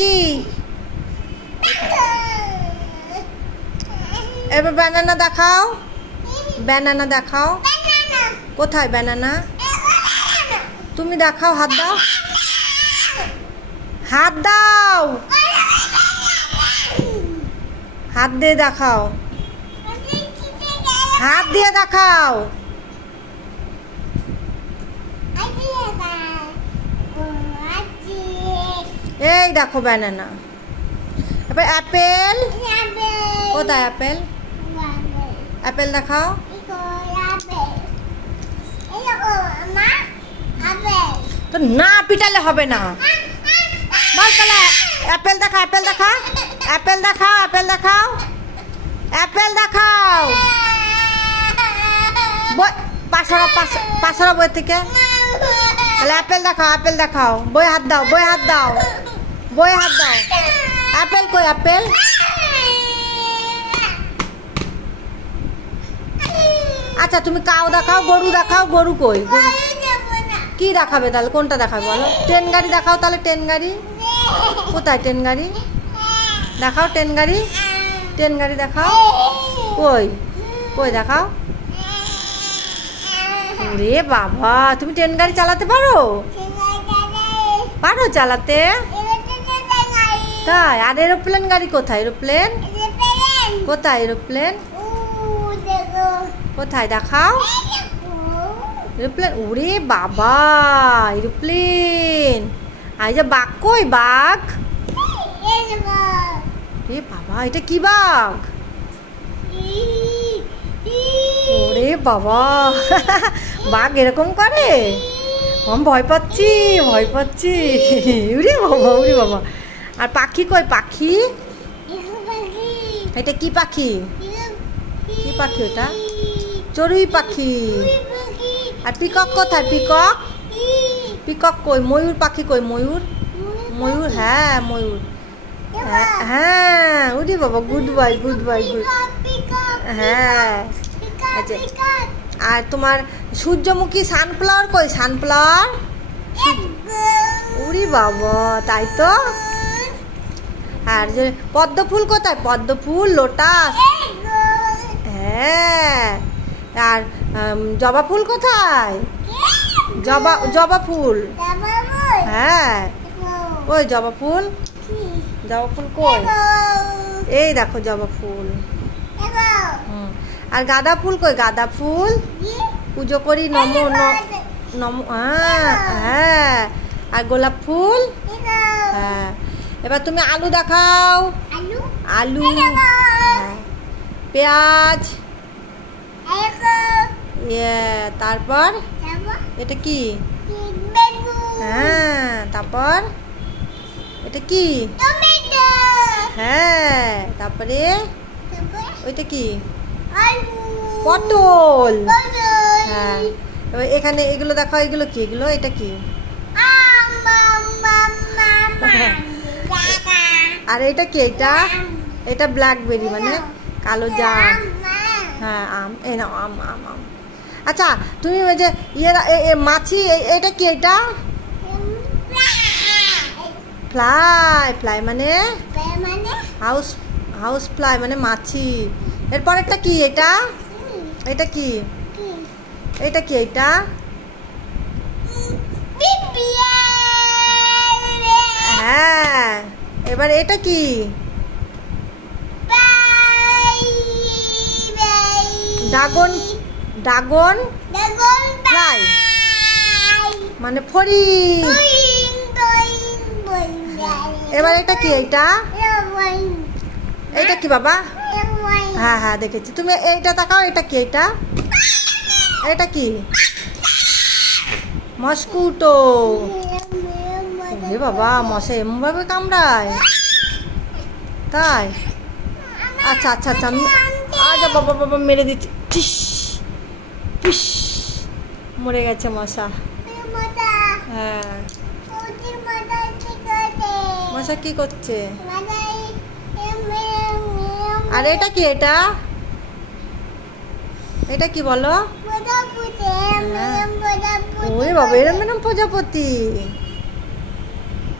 কি? এবার ব্যানানা দেখাও, ব্যানানা দেখাও। কোথায় ব্যানানা? তুমি দেখাও, হাত দাও, হাত দাও, হাত দিয়ে দেখাও, হাত দিয়ে দেখাও। এই দেখো ব্যানানা। এবার অ্যাপেল, কোথায় অ্যাপেল? অ্যাপেল দেখাও। তো না পিটালে হবে না। বল তাহলে অ্যাপেল দেখা, অ্যাপেল দেখা, অ্যাপেল দেখাও, অ্যাপেল দেখাও, অ্যাপেল দেখাও। পাশারা বই থেকে তাহলে অ্যাপেল দেখাও, অ্যাপেল দেখাও। বই হাত দাও, বই হাত দাও, বই হাত দাও। অ্যাপেল কই? অ্যাপেল আচ্ছা তুমি কাউ দেখাও, গরু দেখাও। গরু কই? গরু কি দেখাবে তাহলে? কোনটা দেখাবে বলো? ট্রেন গাড়ি দেখাও তাহলে। ট্রেন গাড়ি কোথায়? ট্রেন গাড়ি দেখাও, ট্রেন গাড়ি, ট্রেন গাড়ি দেখাও। কই কই দেখাও। ওরে বাবা, তুমি ট্রেন গাড়ি চালাতে পারো? পারো চালাতে? তাই? আর এরোপ্লেন গাড়ি কোথায়? এরোপ্লেন কোথায়? এরোপ্লেন কোথায় দেখাও। এরোপ্লেন, ওরে বাবা এরোপ্লেন। আর যে বাঘ কই? বাঘ এ বাবা, এটা কি বাঘ? ওরে বাবা বাঘ এরকম করে? আমি ভয় পাচ্ছি, ভয় পাচ্ছি। উরে বাবা, উরে বাবা। আর পাখি কই? পাখি এটা কি পাখি? কি পাখি ওটা? চড়ুই পাখি। আর পিকক কোথায়? পিকক, পিকক কই? ময়ূর পাখি কই? ময়ূর, ময়ূর, হ্যাঁ ময়ূর, হ্যাঁ। উরে বাবা, good boy, good boy, good. হ্যাঁ আচ্ছা। আর তোমার সূর্যমুখী সানফ্লাওয়ার কই? সানফ্লাওয়ার, উরি বাবা, তাই তো। আর যে পদ্ম ফুল কোথায়? পদ্ম ফুল, লোটাস, হ্যাঁ। আর জবা ফুল কোথায়? জবা, জবা ফুল, হ্যাঁ। ওই জবা ফুল, জবা ফুল কই? এই দেখো জবা ফুল। আর গাঁদা ফুল কই? গাঁদা ফুল পুজো করি, নমো নমো, হ্যাঁ। আর গোলাপ ফুল, হ্যাঁ। এবার তুমি আলু দেখাও। আলু, পেঁয়াজ, তারপর এটা কি? হ্যাঁ। তারপর এটা কি? হ্যাঁ। তারপরে ওইটা কি? পটল, হ্যাঁ। এবার এখানে এগুলো দেখাও। এগুলো কি? এগুলো এটা কি? আর এটা কি? এটা এটা ব্ল্যাকবেরি মানে কালো জাম, হ্যাঁ। আম, এই না আম, আম, আম। আচ্ছা তুমি ওই যে ইয়ে মাছি, এটা কি? এটা ফ্লাই, ফ্লাই মানে হাউস, হাউস ফ্লাই মানে মাছি। এরপর একটা কি? এটা এটা কি? এটা কি? এটা হ্যাঁ। এবার এটা কি? ড্রাগন, ড্রাগন ফ্লাই মানে ফড়িং। এবার এটা কি? এটা এটা কি বাবা? হ্যাঁ হ্যাঁ দেখেছি। তুমি এইটা তাকাও। এটা কি? এটা এটা কি? মস্কুটো। এ বাবা, মশা এমনভাবে কামড়ায়, তাই? আচ্ছা আচ্ছা আচ্ছা। আচ্ছা বাবা, বাবা মেরে দিচ্ছি। টিস টিস, মরে গেছে মশা। হ্যাঁ। মশা কি করছে? আর এটা কি? এটা এটা কি বলো? ওরে বাবা, এরম এরম প্রজাপতি।